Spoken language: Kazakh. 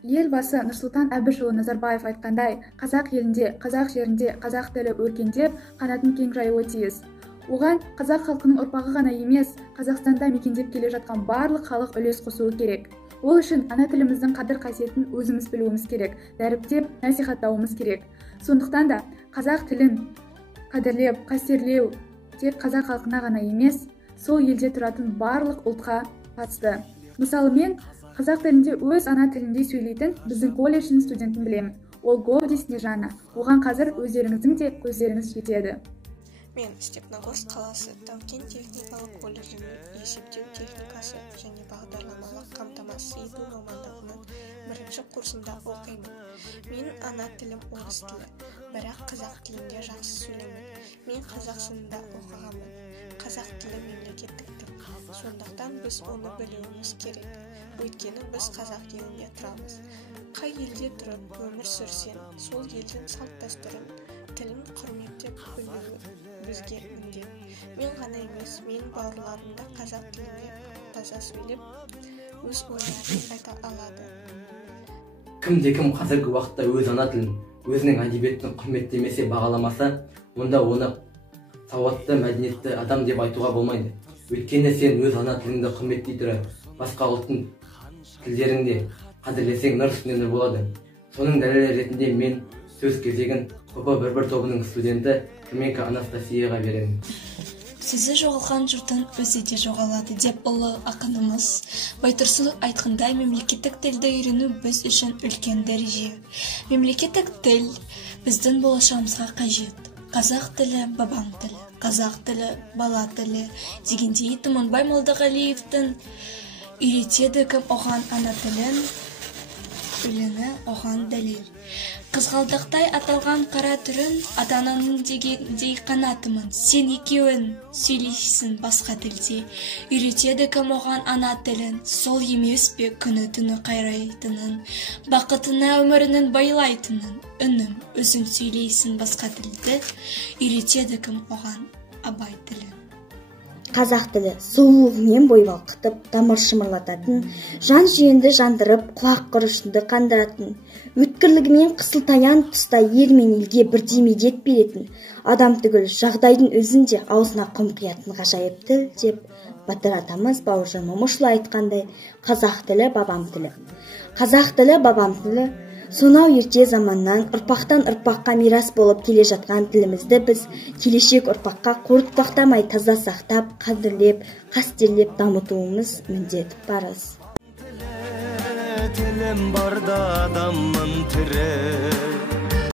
Елбасы Нұрсұлтан Әбішұлы Назарбаев айтқандай, қазақ елінде, қазақ жерінде қазақ тілі өркендеп, қанатын кең жаюы тиіс. Оған қазақ халқының ұрпағы ғана емес, Қазақстанда мекендеп келе жатқан барлық халық үлес қосуы керек. Ол үшін ана тіліміздің қадір-қасиетін өзіміз білуіміз керек, дәріптеп, насихаттауымыз керек. Сондықтан да қазақ тілін қадірлеп, қастерлеу тек қазақ халқына ғана емес, сол елде тұратын барлық ұлтқа қатысты. Мысалы, мен қазақ тілінде өз ана тілінде сөйлейтін біздің колледждің студентін білемін. Ол Говди Снежана. Оған қазір өздеріңіздің де көздеріңіз жетеді. Мен Степногорск қаласы Тау-Кен техникалық колледжінің есептеу техникасы және бағдарламалық қамтамасыз ету мамандығының 1-ші курсында оқимын. Менің ана тілім орыс тілі, бірақ қазақ тілінде жақсы сөйлеймін. Мен қазақ сынында оқығанмын. Қазақ тілі мемлекеттік тіл. Сондықтан біз оны білуіміз керек. Өйткені біз қазақ елінде тұрамыз. Қай елде тұрып өмір сүрсең, сол елдің салт-дәстүрін, тілін құрметтеп білуі бізге міндет. Мен ғана емес, мен бауырларым да қазақ тілінде таза сөйлеп, өз ойларын айта алады. Кім қазіргі уақытта өз ана тілін, өзінің әдебиетін құрметтемесе, бағаламаса, онда оны сауатты, мәдениетті адам деп айтуға болмайды. Өйткені сен өз ана тіліңді құрметтей тұра, басқа ұлттың тілдерінде қадірлесең нұр үстіне нұр болады. Соның дәлелі ретінде мен сөз кезегін КП 11 тобының студенті Кіменко Анастасияға беремін. Сөзі жоғалған жұрттың өзі де жоғалады деп ұлы ақынымыз Байтұрсынов айтқандай, мемлекеттік тілді үйрену біз үшін үлкен дәреже. Мемлекеттік тіл біздің болашағымызға қажет. Қазақ тілі бабам тілі, қазақ тілі бала тілі дегендей Тұманбай Молдағалиевтің үйретеді кім оған ана тілін, өлеңі оған дәлел. Қызғалдақтай аталған қара түрін, ата-ананың дегендей қанатымын. Сен екеуін сөйлейсің басқа тілде. Үйретеді кім оған ана тілін, сол емес пе күні түні қайрайтынын, бақытына өмірінің байлайтынын. Үнім, өзің сөйлейсің басқа тілді, үйретеді кім оған абай тілін. Қазақ тілі сұлулығымен бой балқытып, тамыр шымырлататын, жан жүйенді жандырып, құлақ құрышынды қандыратын, өткірлігімен қысылтаян тұста ел мен елге бірдей медет беретін, адам түгіл жағдайдың өзінде аузына құм құятын ғажайып тіл деп Батыр атамыз Бауыржан Момышұлы айтқандай, қазақ тілі бабам тілі. Қазақ тілі бабам тілі сонау ерте заманнан ұрпақтан ұрпаққа мирас болып келе жатқан тілімізді біз келешек ұрпаққа қорытпақтамай таза сақтап, қадірлеп, қастерлеп дамытуымыз міндет парыз. Тілім барда адаммын тірі.